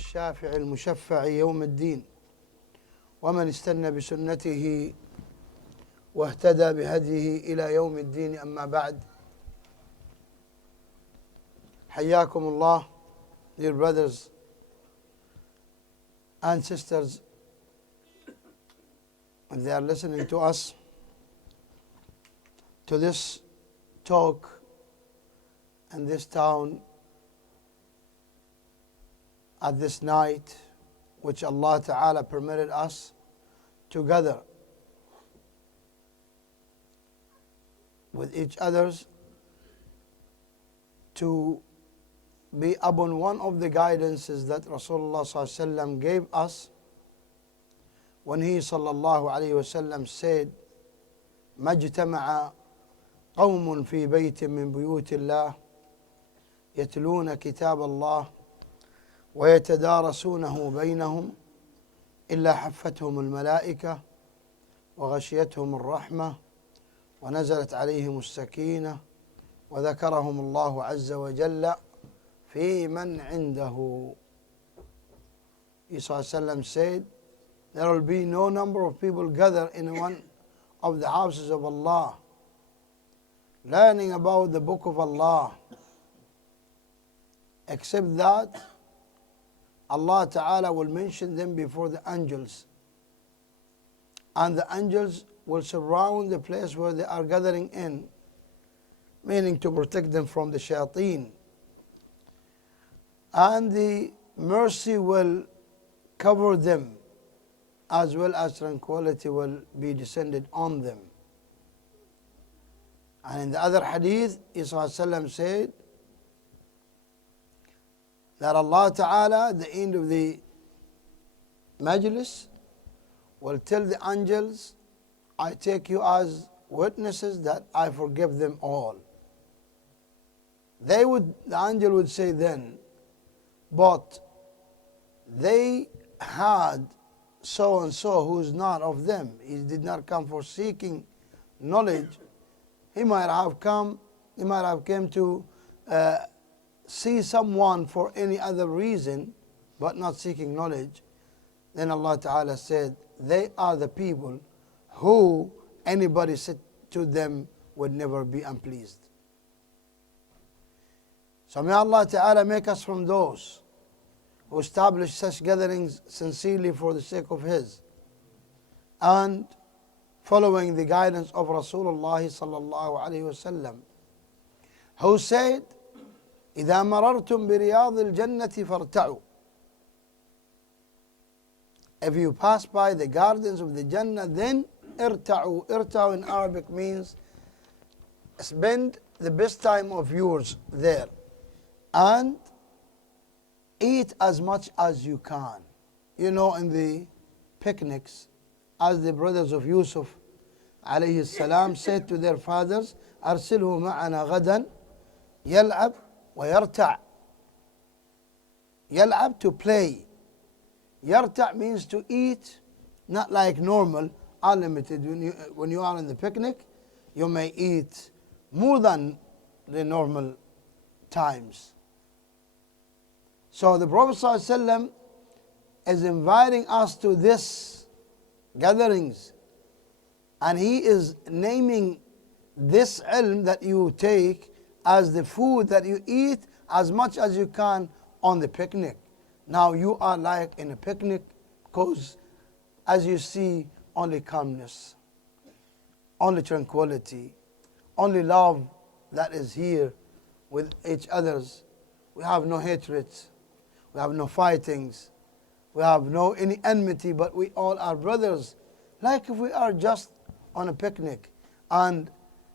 الشافع المشفع يوم الدين ومن استنى بسنته واهتدى بهديه إلى يوم الدين أما بعد. حياكم الله, dear brothers and sisters, if they are listening to us, to this talk in this town at this night which Allah Ta'ala permitted us to gather with each others to be upon one of the guidances that Rasulullah Sallallahu Alaihi Wasallam gave us when he Sallallahu Alaihi Wasallam said, مَجْتَمَعَ قوم في بيت من بيوت الله يتلون كتاب الله ويتدارسونه بينهم إلا حفتهم الملائكة وغشيتهم الرحمة ونزلت عليهم السكينة وذكرهم الله عز وجل في من عنده. Isa said, there will be no number of people gathered in one of the houses of Allah, learning about the book of Allah, except that Allah Ta'ala will mention them before the angels, and the angels will surround the place where they are gathering in, meaning to protect them from the shayateen, and the mercy will cover them as well as tranquility will be descended on them. And in the other hadith, Isa said that Allah Ta'ala at the end of the majlis will tell the angels, I take you as witnesses that I forgive them all. The angel would say then, but they had so and so who is not of them. He did not come for seeking knowledge. He might have come to see someone for any other reason, but not seeking knowledge. Then Allah Ta'ala said, they are the people who anybody said to them would never be unpleased. So may Allah Ta'ala make us from those who establish such gatherings sincerely for the sake of His and following the guidance of Rasulullah Sallallahu Alaihi Wasallam, who said, إذا مررتم برياض الجنة فارتعوا. If you pass by the gardens of the Jannah, then irta'u. Irta'u in Arabic means spend the best time of yours there and eat as much as you can. You know, in the picnics, as the brothers of Yusuf alayhi salam said to their fathers, أرسله معنا غدا يلعب ويرتع. يلعب, to play. Yarta means to eat, not like normal, unlimited. When you are in the picnic, you may eat more than the normal times. So the Prophet ﷺ is inviting us to this gatherings, and he is naming this ilm that you take as the food that you eat as much as you can on the picnic. Now you are like in a picnic because as you see, only calmness, only tranquility, only love that is here with each others. We have no hatreds, we have no fightings, we have no any enmity, but we all are brothers. Like if we are just on a picnic and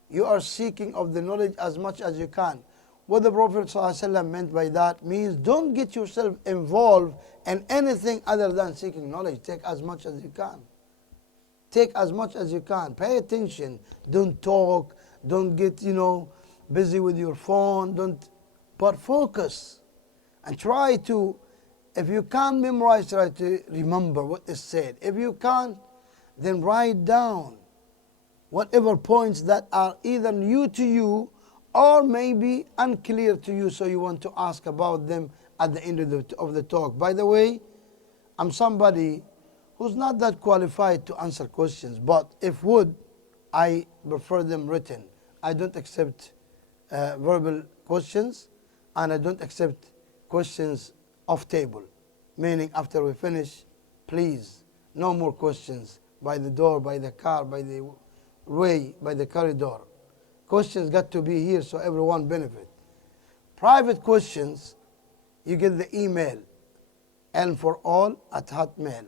you are seeking of the knowledge as much as you can. What the Prophet ﷺ meant by that means don't get yourself involved in anything other than seeking knowledge. Take as much as you can. Take as much as you can. Pay attention. Don't talk. Don't get, busy with your phone. But focus. And try to, if you can't memorize, try to remember what is said. If you can't, then write down whatever points that are either new to you or maybe unclear to you, so you want to ask about them at the end of the talk. By the way, I'm somebody who's not that qualified to answer questions, but if would, I prefer them written. I don't accept verbal questions, and I don't accept questions off table. Meaning after we finish, please, no more questions by the door, by the car, by the way, by the corridor. Questions got to be here so everyone benefit. Private questions, you get the email, ilmforall@hotmail,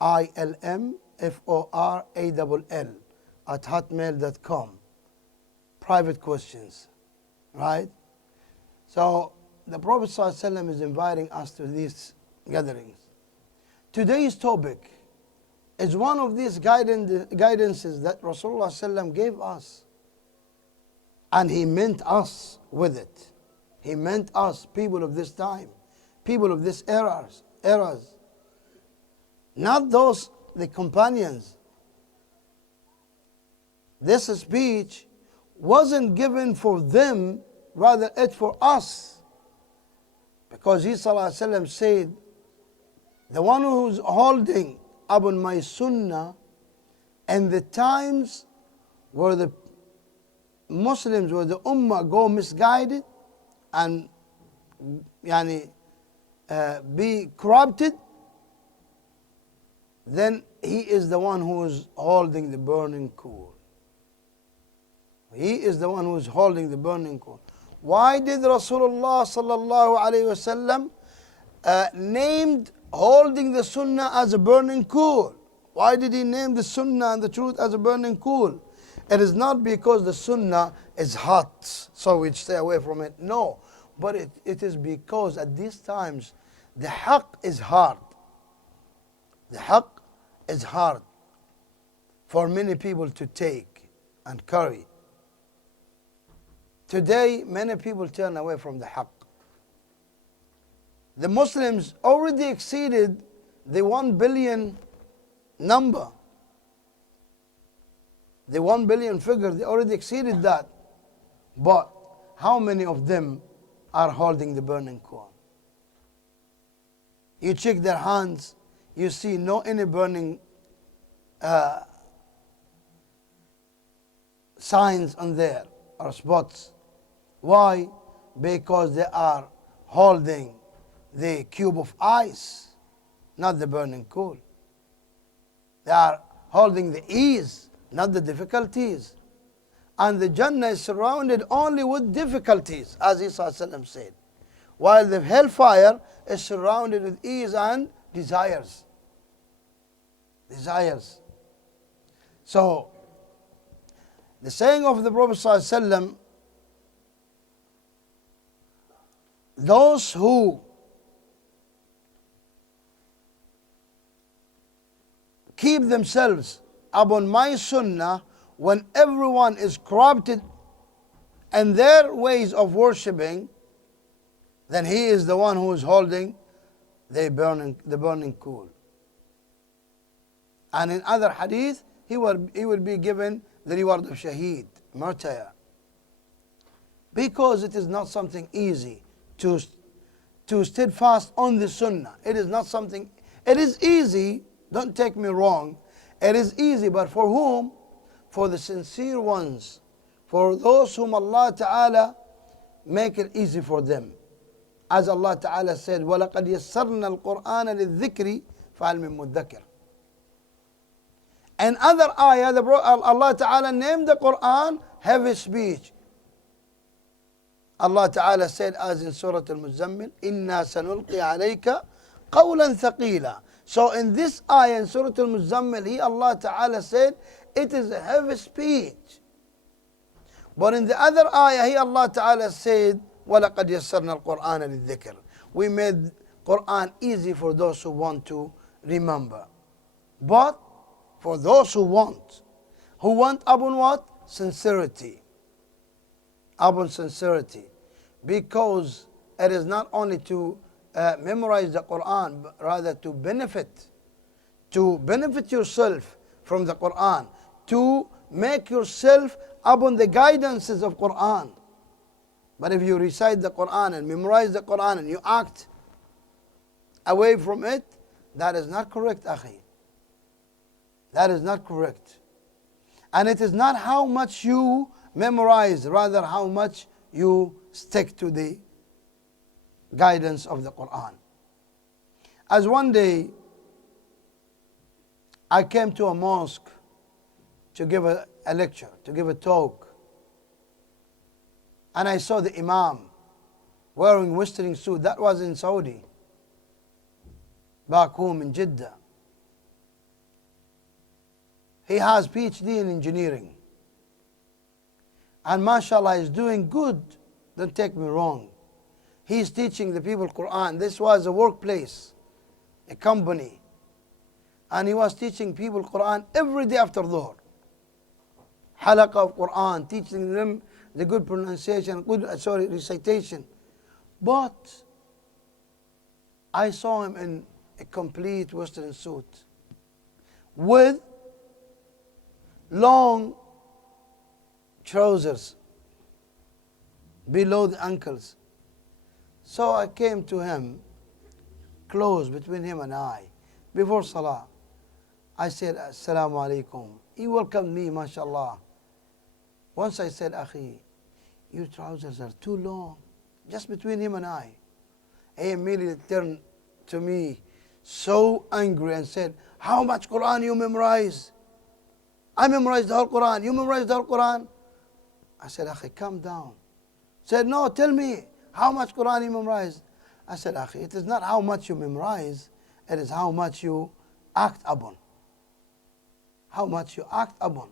ilmforall@hotmail.com. Private questions, right? So the Prophet ﷺ is inviting us to these gatherings. Today's topic is one of these guidances that Rasulullah ﷺ gave us. And he meant us with it. He meant us, people of this time, people of this eras. Not those, the companions. This speech wasn't given for them, rather it for us. Because he ﷺ said, the one who's holding upon my sunnah and the times where the Muslims, where the ummah go misguided and be corrupted, then he is the one who is holding the burning coal. He is the one who is holding the burning coal. Why did Rasulullah sallallahu alayhi wasallam named holding the sunnah as a burning coal? Why did he name the sunnah and the truth as a burning coal? It is not because the sunnah is hot, so we stay away from it. No, but it is because at these times the haqq is hard. The haqq is hard for many people to take and carry. Today, many people turn away from the haqq. The Muslims already exceeded the 1 billion number. The 1 billion figure, they already exceeded that. But how many of them are holding the burning coal? You check their hands, you see no any burning signs on there or spots. Why? Because they are holding the cube of ice, not the burning coal. They are holding the ease, not the difficulties. And the Jannah is surrounded only with difficulties, as Isa said. While the hellfire is surrounded with ease and desires. Desires. So, the saying of the Prophet ﷺ, those who keep themselves upon my sunnah when everyone is corrupted and their ways of worshipping, then he is the one who is holding the burning coal. And in other hadith, he will be given the reward of shaheed, martyr. Because it is not something easy to steadfast on the sunnah. It is not something, it is easy, don't take me wrong, it is easy, but for whom? For the sincere ones, for those whom Allah Ta'ala make it easy for them. As Allah Ta'ala said, وَلَقَدْ يَسَّرْنَا الْقُرْآنَ لِلذِّكْرِ فَهَلْ مِن مُدَّكِرٍ. And other ayah, Allah Ta'ala named the Qur'an heavy speech. Allah Ta'ala said, as in Surah Al-Muzammil, إِنَّا سَنُلْقِي عَلَيْكَ قَوْلًا ثَقِيلًا. So in this ayah, in Surah Al-Muzammil, Allah Ta'ala said, it is a heavy speech. But in the other ayah, Allah Ta'ala said, وَلَقَدْ يَسَّرْنَا الْقُرْآنَ لِلذِّكْرِ. We made Qur'an easy for those who want to remember. But for those who want upon what? Sincerity. Upon sincerity. Because it is not only to memorize the Qur'an, but rather to benefit yourself from the Qur'an, to make yourself upon the guidances of Qur'an. But if you recite the Qur'an and memorize the Qur'an and you act away from it, that is not correct, akhi. That is not correct. And it is not how much you memorize, rather how much you stick to the guidance of the Qur'an. As one day, I came to a mosque to give a lecture, to give a talk. And I saw the Imam wearing Western suit. That was in Saudi, back home in Jeddah. He has PhD in engineering. And mashallah, he's doing good. Don't take me wrong. He's teaching the people Quran. This was a workplace, a company. And he was teaching people Quran every day after Dhuhr. Halaqah of Quran, teaching them the good pronunciation, recitation. But I saw him in a complete Western suit with long trousers below the ankles. So I came to him, close between him and I, before Salah. I said, Assalamu alaikum. He welcomed me, mashallah. Once I said, Akhi, your trousers are too long, just between him and I. He immediately turned to me so angry and said, how much Quran you memorize? I memorized the whole Quran. You memorized the whole Quran? I said, Akhi, calm down. He said, no, tell me, how much Quran you memorized? I said, Akhi, it is not how much you memorize, it is how much you act upon. How much you act upon.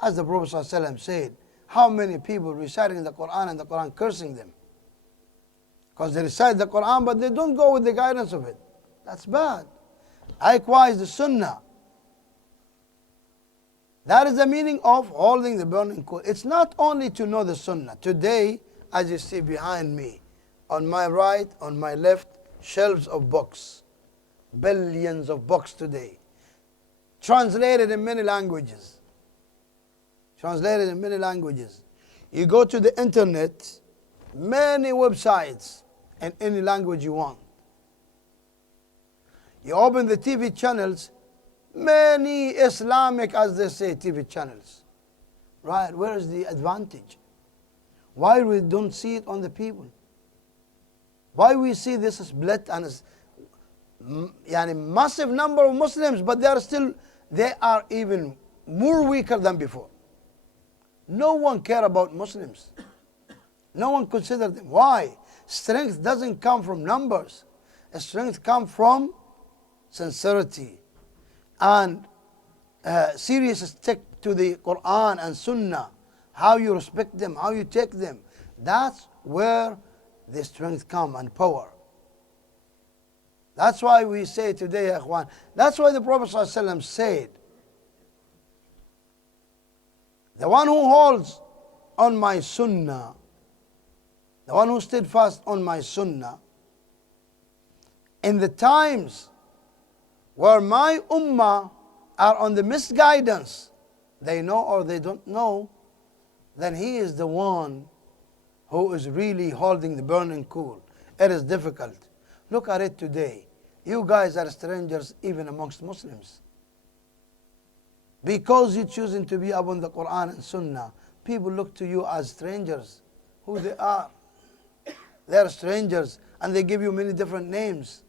As the Prophet ﷺ said, how many people reciting the Quran and the Quran cursing them? Because they recite the Quran, but they don't go with the guidance of it. That's bad. Likewise, the Sunnah. That is the meaning of holding the burning coal. It's not only to know the Sunnah. Today, as you see behind me, on my right, on my left, shelves of books. Billions of books today. Translated in many languages. Translated in many languages. You go to the internet, many websites in any language you want. You open the TV channels, many Islamic, as they say, TV channels. Right, where is the advantage? Why we don't see it on the people? Why we see this split and massive number of Muslims, but they are even more weaker than before. No one care about Muslims. No one consider them. Why? Strength doesn't come from numbers. Strength comes from sincerity and serious stick to the Quran and Sunnah. How you respect them, how you take them. That's where the strength comes and power. That's why we say today, Ikhwan, that's why the Prophet ﷺ said, the one who holds on my Sunnah, the one who stood fast on my Sunnah, in the times where my Ummah are on the misguidance, they know or they don't know, then he is the one who is really holding the burning coal. It is difficult. Look at it today. You guys are strangers even amongst Muslims. Because you're choosing to be upon the Quran and Sunnah, people look to you as strangers. Who they are. They are strangers and they give you many different names.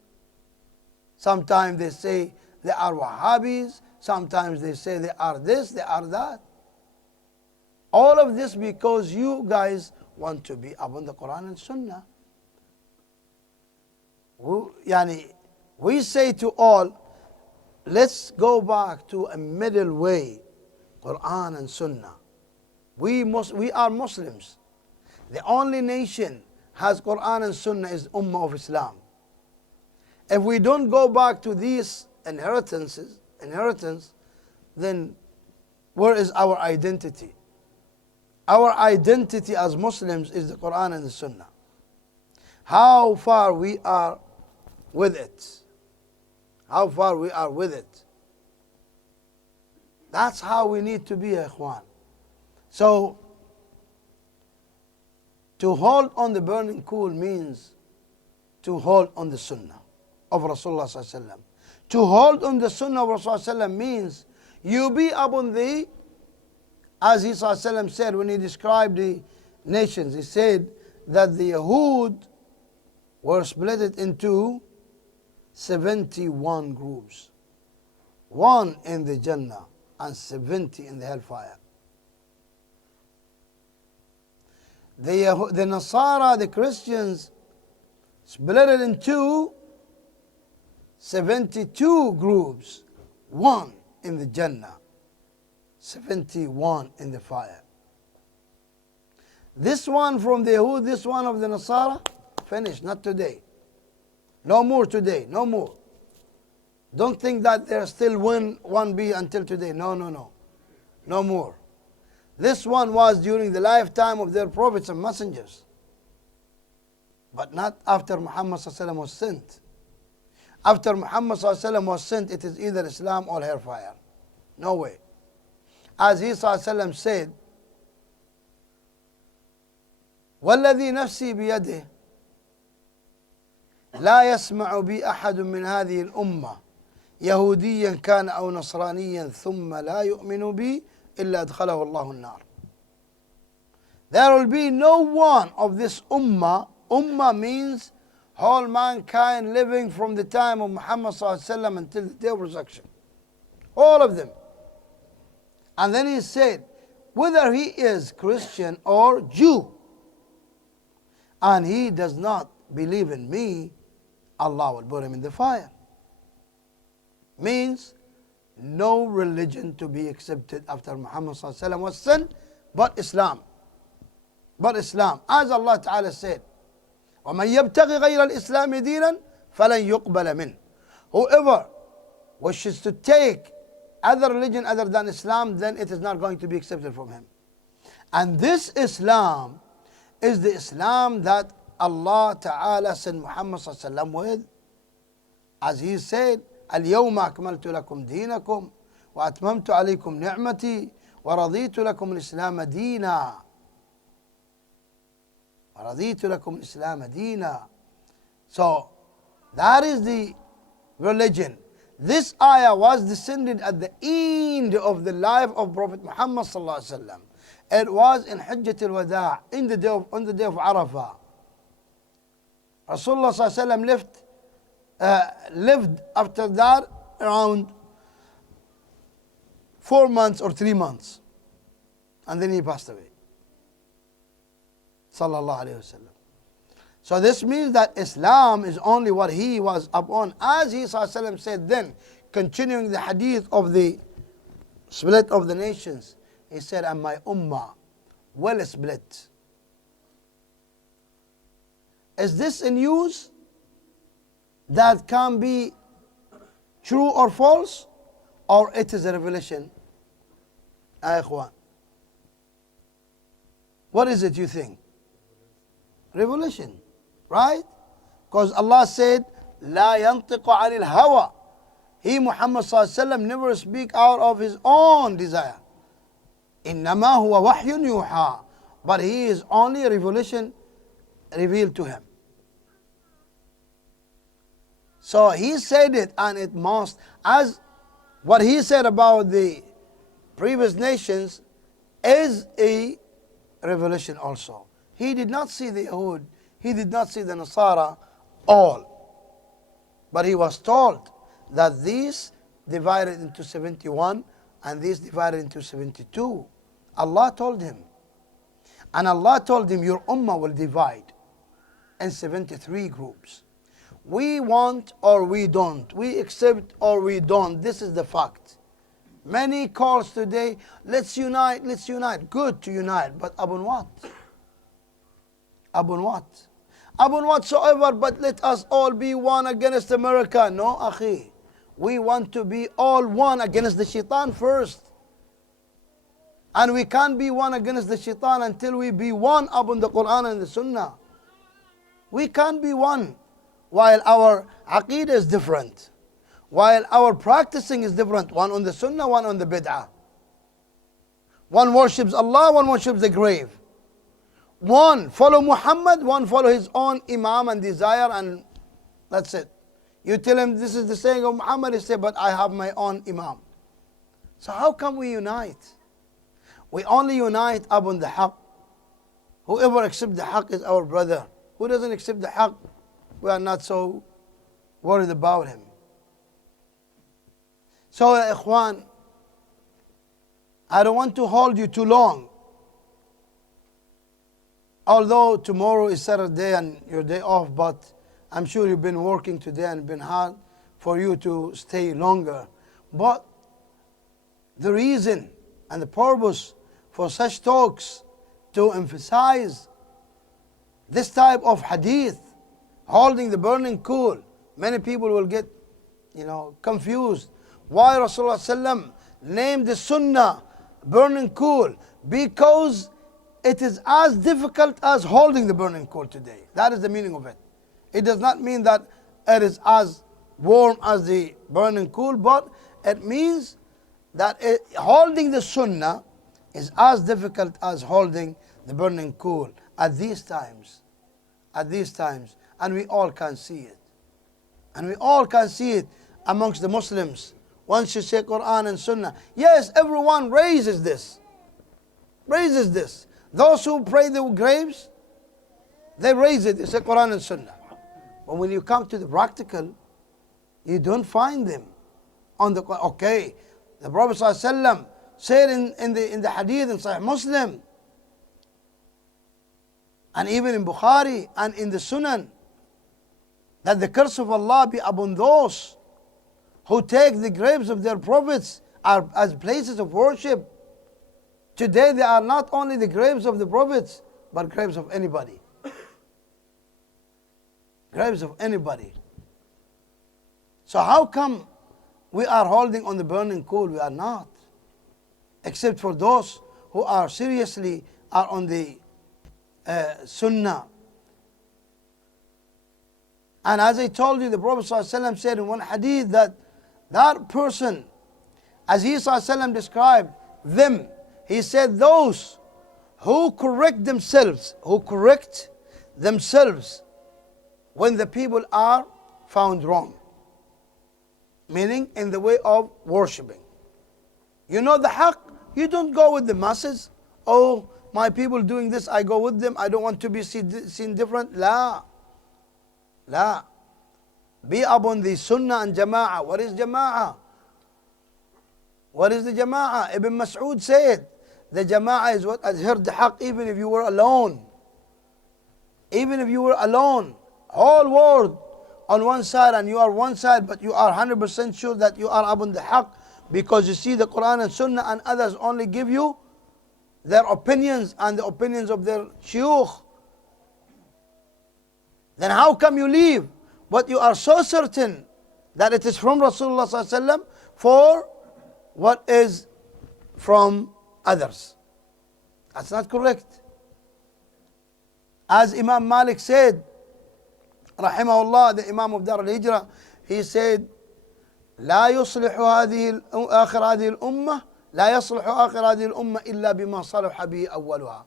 Sometimes they say they are Wahhabis. Sometimes they say they are this, they are that. All of this because you guys want to be upon the Quran and Sunnah. We say to all, let's go back to a middle way, Quran and Sunnah. We are Muslims. The only nation has Quran and Sunnah is Ummah of Islam. If we don't go back to these inheritance, then where is our identity? Our identity as Muslims is the Quran and the Sunnah. How far we are with it. How far we are with it. That's how we need to be, Ikhwan. So, To hold on the burning coal means to hold on the sunnah of Rasulullah sallallahu alaihi wasallam. To hold on the sunnah of Rasulullah sallallahu alaihi wasallam means you be upon the, as he sallallahu alaihi wasallam said when he described the nations, he said that the Yahud were split into 71 groups. One in the Jannah and 70 in the hellfire. The Nasara, the Christians, split it into 72 groups. One in the Jannah, 71 in the fire. This one from the Yahud, this one of the Nasara, finished, not today. No more today, no more. Don't think that there's still one be until today. No, no, no. No more. This one was during the lifetime of their prophets and messengers. But not after Muhammad was sent. After Muhammad was sent, it is either Islam or hellfire. No way. As he said, والذي نفسي بيده لا يسمع بي أحد من هذه الأمة يهوديا كان أو نصرانيا ثم لا يؤمن بي إلا أدخله الله النار. There will be no one of this ummah. Ummah means whole mankind living from the time of Muhammad ﷺ until the day of resurrection. All of them. And then he said, whether he is Christian or Jew, and he does not believe in me, Allah will put him in the fire. Means no religion to be accepted after Muhammad ﷺ was sent but Islam. But Islam. As Allah Ta'ala said, وَمَنْ يَبْتَغِ غَيْرَ الْإِسْلَامِ دِينًا فَلَنْ يُقْبَلَ مِنْهُ. Whoever wishes to take other religion other than Islam, then it is not going to be accepted from him. And this Islam is the Islam that Allah Ta'ala sent Muhammad ﷺ with. As he said, اليوم أكملت لكم دينكم وأتممت عليكم نعمتي ورضيت لكم الإسلام دينا. ورضيت لكم الإسلام دينا. So that is the religion. This ayah was descended at the end of the life of Prophet Muhammad sallallahu alaihi wasallam. It was in Hajjat al-Wada' on the day of Arafah. Rasulullah sallallahu alaihi wasallam lived after that around 4 months or 3 months, and then he passed away. Sallallahu alaihi wasallam. So this means that Islam is only what he was upon, as he sallallahu alaihi wasallam said then, continuing the hadith of the split of the nations. He said, and my ummah will split. Is this a news that can be true or false, or it is a revelation? Ikhwan, what is it you think? Revelation, right? Because Allah said, لا ينطق عن الهوى. He, Muhammad sallallahu alaihi wasallam, never speak out of his own desire. إنما هو وحي يوحى. But he is only a revelation revealed to him. So he said it, and it must, as what he said about the previous nations is a revelation also. He did not see the Yahud, he did not see the Nasara all. But he was told that these divided into 71 and these divided into 72. Allah told him. And Allah told him, your ummah will divide in 73 groups. We want or we don't. We accept or we don't. This is the fact. Many calls today, let's unite, let's unite. Good to unite, but upon what? Upon what? Upon whatsoever, but let us all be one against America. No, akhi. We want to be all one against the shaitan first. And we can't be one against the shaitan until we be one upon the Qur'an and the Sunnah. We can't be one while our aqeedah is different, while our practicing is different. One on the Sunnah, one on the Bid'ah. One worships Allah, one worships the grave. One follow Muhammad, one follow his own Imam and desire, and that's it. You tell him this is the saying of Muhammad, he say, but I have my own Imam. So how come we unite? We only unite upon the haqq. Whoever accepts the haqq is our brother. Who doesn't accept the haqq, we are not so worried about him. So, ikhwan, I don't want to hold you too long. Although tomorrow is Saturday and your day off, but I'm sure you've been working today and been hard for you to stay longer. But the reason and the purpose for such talks to emphasize this type of hadith, holding the burning coal. Many people will get, confused. Why Rasulullah sallam named the sunnah burning coal? Because it is as difficult as holding the burning coal today. That is the meaning of it. It does not mean that it is as warm as the burning coal, but it means that holding the sunnah is as difficult as holding the burning coal at these times. At these times. And we all can see it. And we all can see it amongst the Muslims. Once you say Qur'an and Sunnah, yes, everyone raises this. Raises this. Those who pray the graves, they raise it. They say Qur'an and Sunnah. But when you come to the practical, you don't find them on the Qur'an. Okay, the Prophet ﷺ said in the hadith in Sahih Muslim, and even in Bukhari and in the Sunan, that the curse of Allah be upon those who take the graves of their prophets as places of worship. Today they are not only the graves of the prophets, but graves of anybody. Graves of anybody. So how come we are holding on the burning coal? We are not. Except for those who are seriously on the Sunnah. And as I told you, the Prophet ﷺ said in one hadith that that person, as he ﷺ described them, he said those who correct themselves when the people are found wrong. Meaning in the way of worshipping. You know the haqq, you don't go with the masses. Oh, my people doing this, I go with them. I don't want to be seen different. La. La. Be upon the sunnah and jama'ah. What is jama'ah? What is the jama'ah? Ibn Mas'ud said, the jama'ah is what adhered the haqq even if you were alone. Even if you were alone. Whole world on one side and you are one side, but you are 100% sure that you are upon the haqq because you see the Qur'an and Sunnah, and others only give you their opinions and the opinions of their shuyukh. Then how come you leave? But you are so certain that it is from Rasulullah ﷺ for what is from others. That's not correct. As Imam Malik said, rahimahullah, the Imam of Dar al-Hijrah, he said, لا يصلح آخر هذه الأمة لا يصلح آخر هذه الأمة إلا بما صلح به أولها.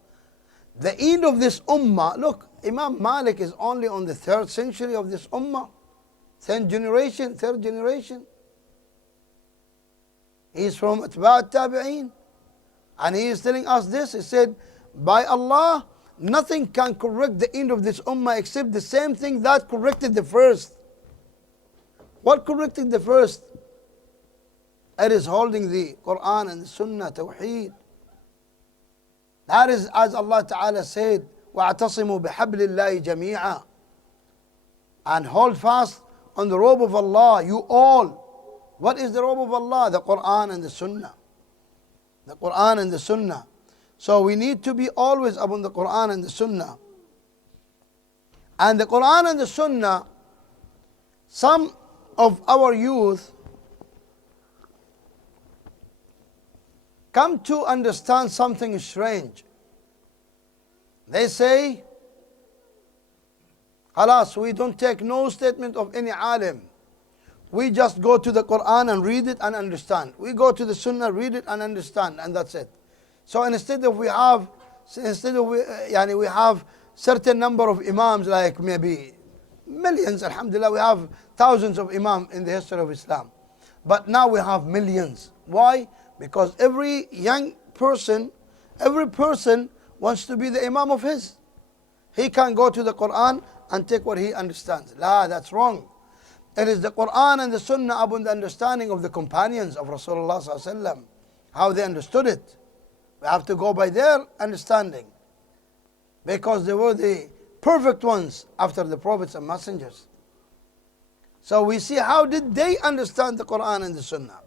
The end of this ummah, look, Imam Malik is only on the 3rd century of this ummah. 3rd generation. He is from Atba' al-Tabi'een. And he is telling us this. He said, by Allah, nothing can correct the end of this ummah except the same thing that corrected the first. What corrected the first? It is holding the Qur'an and the Sunnah, Tawheed. That is as Allah Ta'ala said, وَاعْتَصِمُوا بِحَبْلِ اللَّهِ جَمِيعًا. And hold fast on the robe of Allah, you all. What is the robe of Allah? The Qur'an and the Sunnah. The Qur'an and the Sunnah. So we need to be always upon the Qur'an and the Sunnah. And the Qur'an and the Sunnah, some of our youth come to understand something strange. They say, Khalas, we don't take no statement of any alim. We just go to the Qur'an and read it and understand. We go to the Sunnah, read it and understand, and that's it. So instead of we have instead of we have certain number of imams, like maybe millions, alhamdulillah, we have thousands of imams in the history of Islam. But now we have millions. Why? Because every young person, every person wants to be the imam of his. He can go to the Quran and take what he understands. La, that's wrong. It is the Quran and the Sunnah upon the understanding of the companions of Rasulullah sallallahu alaihi wasallam, how they understood it. We have to go by their understanding, because they were the perfect ones after the prophets and messengers. So we see how did they understand the Quran and the Sunnah.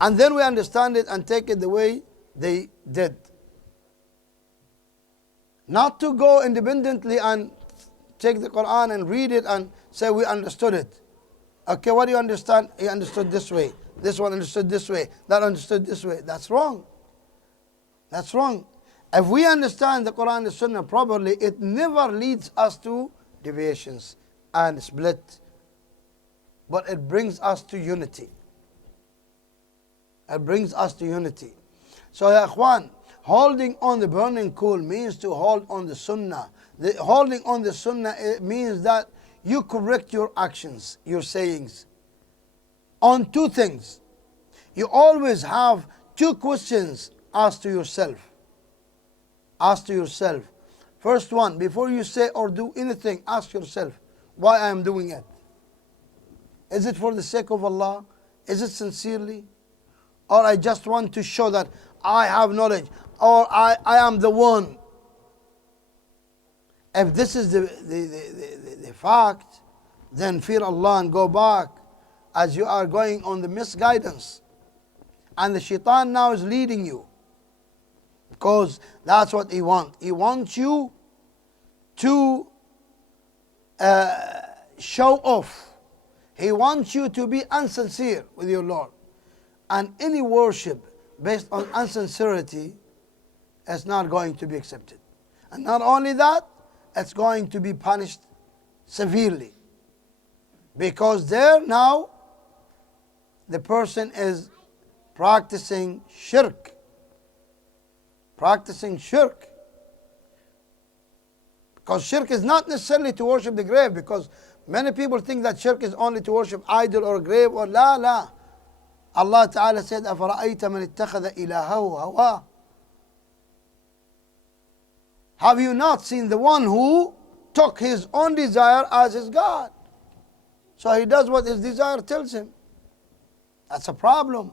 And then we understand it and take it the way they did. Not to go independently and take the Quran and read it and say we understood it. Okay, what do you understand? He understood this way. This one understood this way. That understood this way. That's wrong. That's wrong. If we understand the Quran and the Sunnah properly, it never leads us to deviations and split, but it brings us to unity. It brings us to unity. So, ya ikhwan, holding on the burning coal means to hold on the Sunnah. Holding on the Sunnah, it means that you correct your actions, your sayings, on two things. You always have two questions asked to yourself. Ask to yourself. First one, before you say or do anything, ask yourself, why I am doing it? Is it for the sake of Allah? Is it sincerely? Or I just want to show that I have knowledge, or I am the one? If this is the fact, then fear Allah and go back, as you are going on the misguidance. And the shaitan now is leading you, because that's what he wants. He wants you to show off. He wants you to be insincere with your Lord. And any worship based on insincerity is not going to be accepted. And not only that, it's going to be punished severely. Because there now, the person is practicing shirk. Practicing shirk. Because shirk is not necessarily to worship the grave, because many people think that shirk is only to worship idol or grave or la. Allah Ta'ala said, أَفَرَأَيْتَ مَنِ اتَّخَذَ إِلَهَهُ هَوَاهُ. Have you not seen the one who took his own desire as his God? So he does what his desire tells him. That's a problem.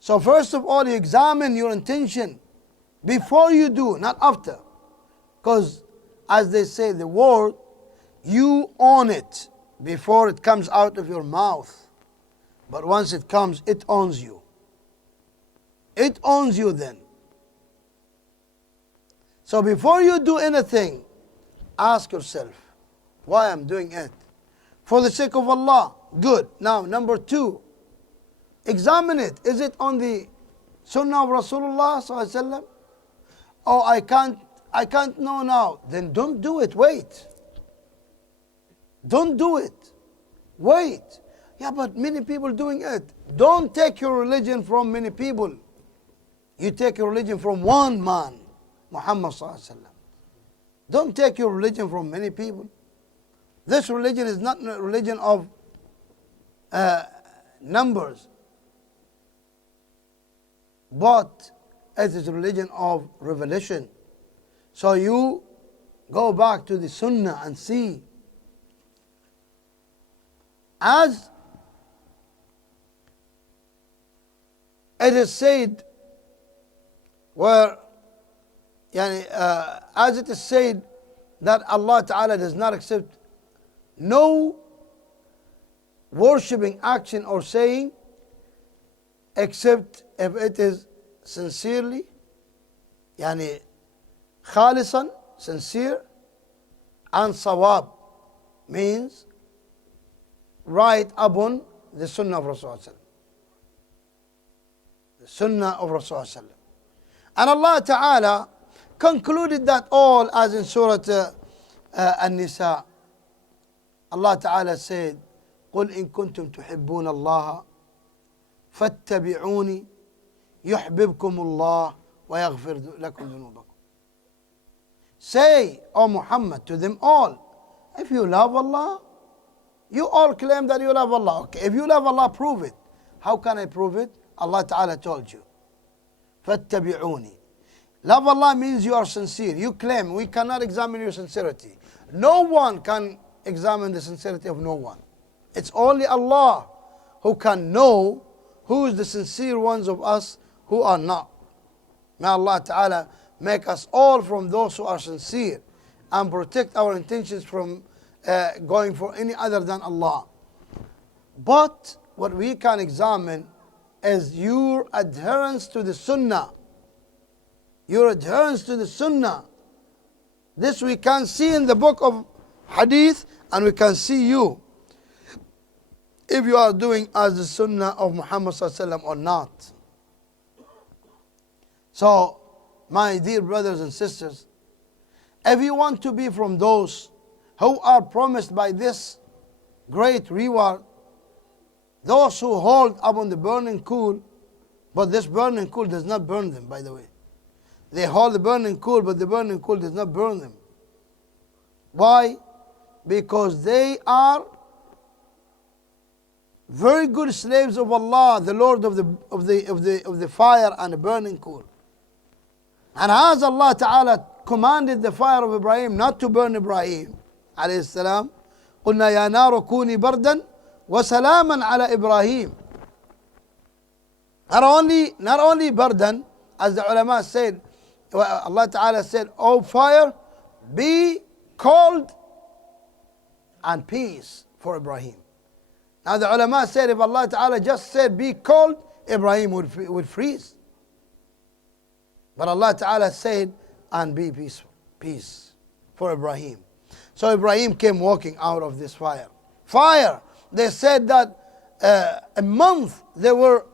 So first of all, you examine your intention before you do, not after. Because as they say, the word, you own it before it comes out of your mouth. But once it comes, it owns you. It owns you then. So before you do anything, ask yourself, why I'm doing it? For the sake of Allah. Good. Now, number two, examine it. Is it on the Sunnah of Rasulullah sallallahu alaihi wasallam? Oh, I can't know now. Then don't do it. Wait. Don't do it. Wait. Yeah, but many people doing it. Don't take your religion from many people. You take your religion from one man, Muhammad sallallahu alaihi wasallam. Don't take your religion from many people. This religion is not a religion of numbers, but it is a religion of revelation. So you go back to the Sunnah and see. As it is said, as it is said that Allah Ta'ala does not accept no worshipping action or saying except if it is sincerely, khalisan, sincere, and sawab, means right upon the Sunnah of Rasulullah. The Sunnah of Rasulullah. And Allah Ta'ala concluded that all as in Surah An-Naseeha. Allah Ta'ala said, قُلْ إِن كُنْتُمْ تُحِبُّونَ اللَّهَ فَاتَّبِعُونِي يُحْبِبْكُمُ اللَّهُ ويغفر لكم ذنوبكم. Say, O Muhammad, to them all, if you love Allah, you all claim that you love Allah. Okay, if you love Allah, prove it. How can I prove it? Allah Ta'ala told you. فَاتَّبِعُونِ. Love Allah means you are sincere. You claim, we cannot examine your sincerity. No one can examine the sincerity of no one. It's only Allah who can know who is the sincere ones of us, who are not. May Allah Ta'ala make us all from those who are sincere and protect our intentions from going for any other than Allah. But what we can examine is your adherence to the Sunnah. Your adherence to the Sunnah. This we can see in the book of Hadith, and we can see you, if you are doing as the Sunnah of Muhammad Sallallahu Alaihi Wasallam or not. So, my dear brothers and sisters, if you want to be from those who are promised by this great reward, those who hold upon the burning coal, but this burning coal does not burn them, by the way. They hold the burning coal, but the burning coal does not burn them. Why? Because they are very good slaves of Allah, the Lord of the fire and the burning coal. And as Allah Ta'ala commanded the fire of Ibrahim not to burn Ibrahim alayhi salam, قُلْنَا يَا نَارُ كُونِي بَرْدًا وَسَلَامًا عَلَى إِبْرَاهِيمَ. Not only burden, as the ulama said, Allah Ta'ala said, O fire, be cold and peace for Ibrahim. Now the ulama said, if Allah Ta'ala just said be cold, Ibrahim would freeze. But Allah Ta'ala said, and be peaceful, peace for Ibrahim. So Ibrahim came walking out of this fire. Fire, they said that a month they were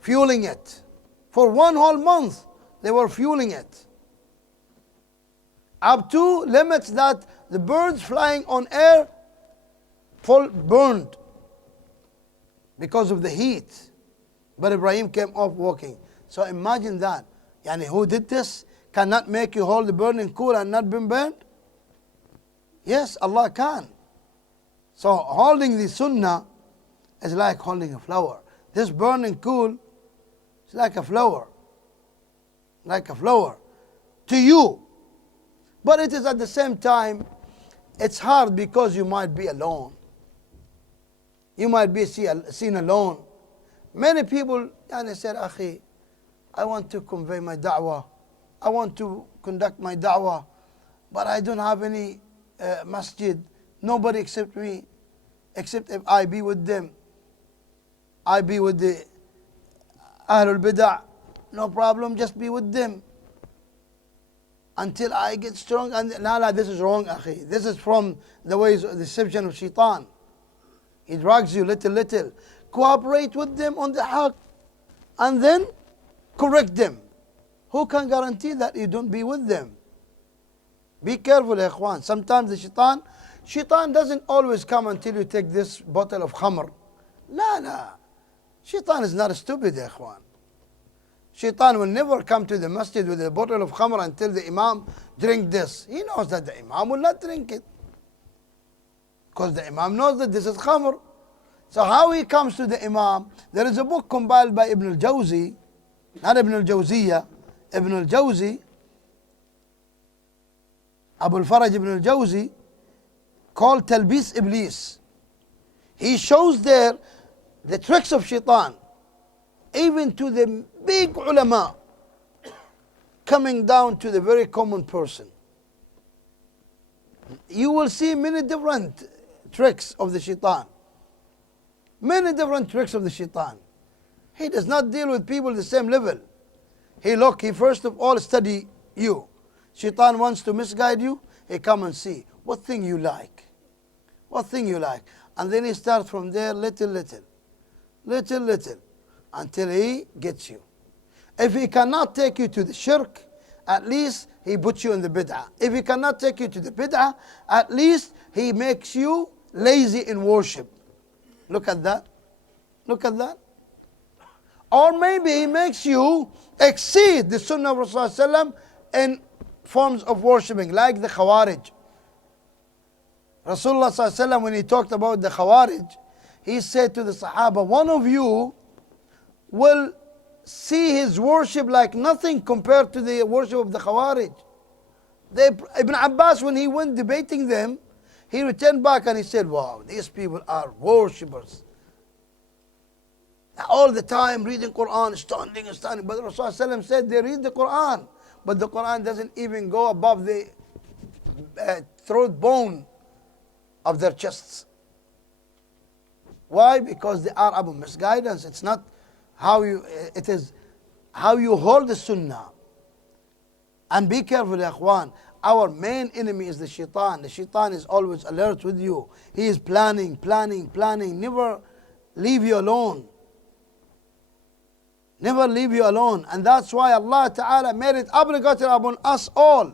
fueling it. For one whole month they were fueling it. Up to limits that the birds flying on air full burned because of the heat. But Ibrahim came off walking. So imagine that. Yani who did this cannot make you hold the burning coal and not be burned? Yes, Allah can. So holding the sunnah is like holding a flower. This burning coal is like a flower. Like a flower to you. But it is at the same time, it's hard because you might be alone. You might be seen alone. Many people said, Akhi, I want to convey my da'wah. I want to conduct my da'wah. But I don't have any masjid. Nobody except me. Except if I be with them. I be with the Ahlul Bid'ah. No problem, just be with them. Until I get strong. And no, this is wrong, Akhi. This is from the ways of the deception of shaitan. He drags you little. Cooperate with them on the haqq. And then correct them. Who can guarantee that you don't be with them? Be careful, ikhwan. Sometimes the shaitan doesn't always come until you take this bottle of khamr. No. Shaitan is not stupid, ikhwan. Shaitan will never come to the masjid with a bottle of khamr until the imam drink this. He knows that the imam will not drink it. Because the imam knows that this is khamr. So how he comes to the imam? There is a book compiled by Ibn al-Jawzi, not Ibn al-Jawziyah, Ibn al-Jawzi, Abu al-Faraj Ibn al-Jawzi, called Talbis Iblis. He shows there the tricks of shaitan, even to the big ulama, coming down to the very common person. You will see many different tricks of the shaitan. Many different tricks of the shaitan. He does not deal with people the same level. He first of all study you. Shaitan wants to misguide you. He come and see what thing you like. What thing you like. And then he starts from there little, until he gets you. If he cannot take you to the shirk, at least he puts you in the bid'ah. If he cannot take you to the bid'ah, at least he makes you lazy in worship. Look at that. Look at that. Or maybe he makes you exceed the sunnah of Rasulullah in forms of worshipping, like the Khawarij. Rasulullah when he talked about the Khawarij, he said to the Sahaba, one of you will see his worship like nothing compared to the worship of the Khawarij. Ibn Abbas, when he went debating them, he returned back and he said, wow, these people are worshippers. All the time reading Quran, standing and standing. But Rasulullah said they read the Quran, but the Quran doesn't even go above the throat bone of their chests. Why? Because they are upon misguidance. It's not how you, it is how you hold the sunnah. And be careful, ya ikhwan. Our main enemy is the shaitan. The shaitan is always alert with you. He is planning, never leave you alone. Never leave you alone. And that's why Allah Ta'ala made it obligatory upon us all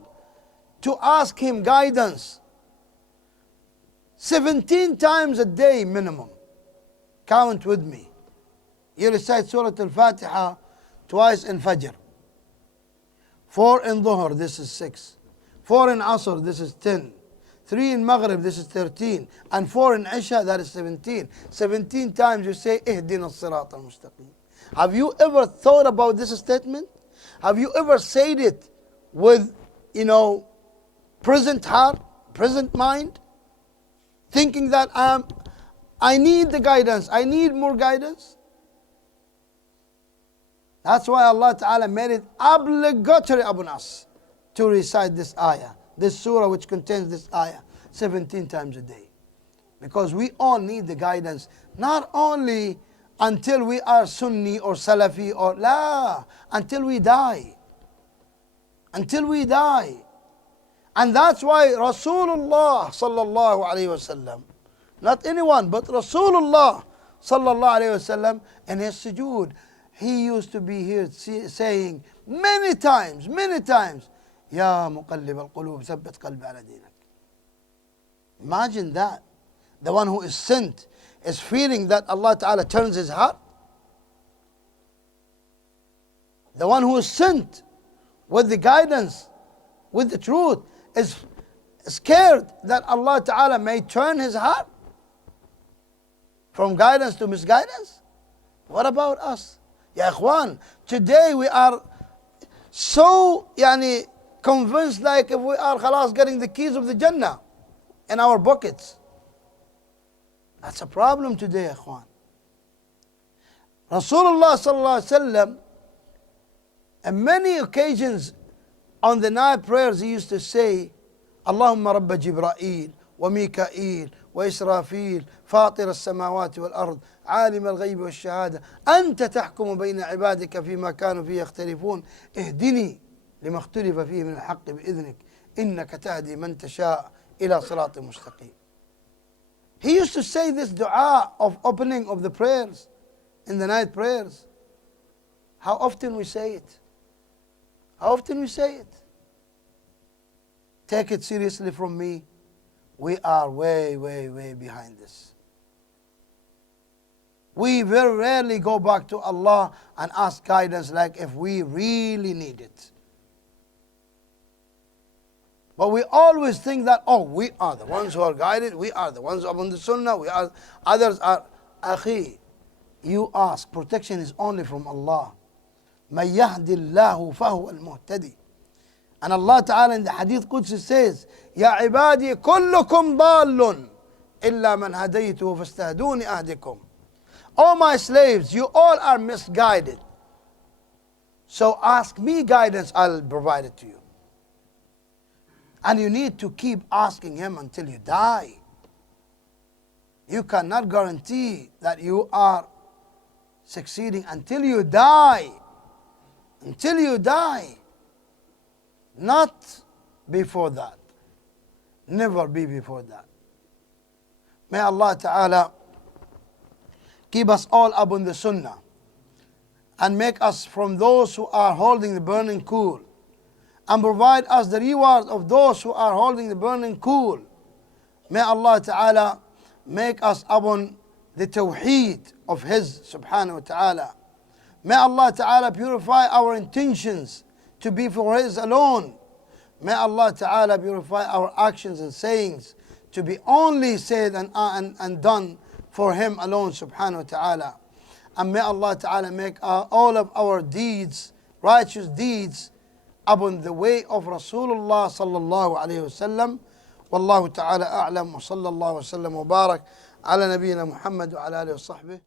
to ask Him guidance. 17 times a day minimum. Count with me. You recite Surah Al-Fatiha twice in Fajr. 4 in Dhuhr, this is 6. 4 in Asr, this is 10. 3 in Maghrib, this is 13. And 4 in Isha, that is 17. 17 times you say, Ihdina as-sirat al-mustaqim. Have you ever thought about this statement? Have you ever said it with, present heart, present mind? Thinking that I need the guidance, I need more guidance? That's why Allah Ta'ala made it obligatory upon us to recite this ayah, this surah which contains this ayah, 17 times a day. Because we all need the guidance, not only until we are Sunni or Salafi or until we die. Until we die. And that's why Rasulullah sallallahu alayhi wasallam, not anyone but Rasulullah sallallahu alayhi wasallam, in his sujood, he used to be here saying many times, Ya muqallib al-qulub, thabbit qalbi ala dinak. Imagine that. The one who is sent is feeling that Allah Ta'ala turns his heart. The one who is sent with the guidance, with the truth, is scared that Allah Ta'ala may turn his heart from guidance to misguidance. What about us? Ya ikhwan, today we are so convinced like if we are khalas getting the keys of the Jannah in our pockets. That's a problem today, ikhwan. Rasulullah sallallahu alaihi wasallam, on many occasions on the night prayers, he used to say, Allahumma rabba Jibra'il wa Mika'il wa Israfil fatir as-samawati wal-ard عالم الغيب والشهادة أنت تحكم بين عبادك فيما كانوا فيه يختلفون اهدني لما اختلف فيه من الحق بإذنك إنك تهدي من تشاء إلى صراط مستقيم. He used to say this dua of opening of the prayers, in the night prayers. How often we say it? How often we say it? Take it seriously from me. We are way behind this. We very rarely go back to Allah and ask guidance like if we really need it. But we always think that, we are the ones who are guided, we are the ones upon the sunnah, others are, akhi, you ask, protection is only from Allah. مَن يَهْدِ اللَّهُ فَهُوَ الْمُهْتَدِي. And Allah Ta'ala in the Hadith Qudsi says, يَا عِبَادِي كُلُّكُمْ ضَالٌّ إِلَّا مَنْ هَدَيْتُهُ فَاسْتَهْدُونِ أَهْدِكُمْ. O my slaves, you all are misguided. So ask me guidance, I'll provide it to you. And you need to keep asking Him until you die. You cannot guarantee that you are succeeding until you die. Until you die. Not before that. Never be before that. May Allah Ta'ala keep us all up on the sunnah and make us from those who are holding the burning coal, and provide us the reward of those who are holding the burning coal. May Allah Ta'ala make us upon the tawheed of His subhanahu wa ta'ala. May Allah Ta'ala purify our intentions to be for His alone. May Allah Ta'ala purify our actions and sayings to be only said and done for Him alone subhanahu wa ta'ala. And may Allah Ta'ala make all of our deeds, righteous deeds, upon the way of Rasulullah sallallahu alayhi wasallam. Wallahu ta'ala a'lam wa sallallahu wa sallam wa barak ala nabiyyina Muhammad wa ala alihi wa sahbihi.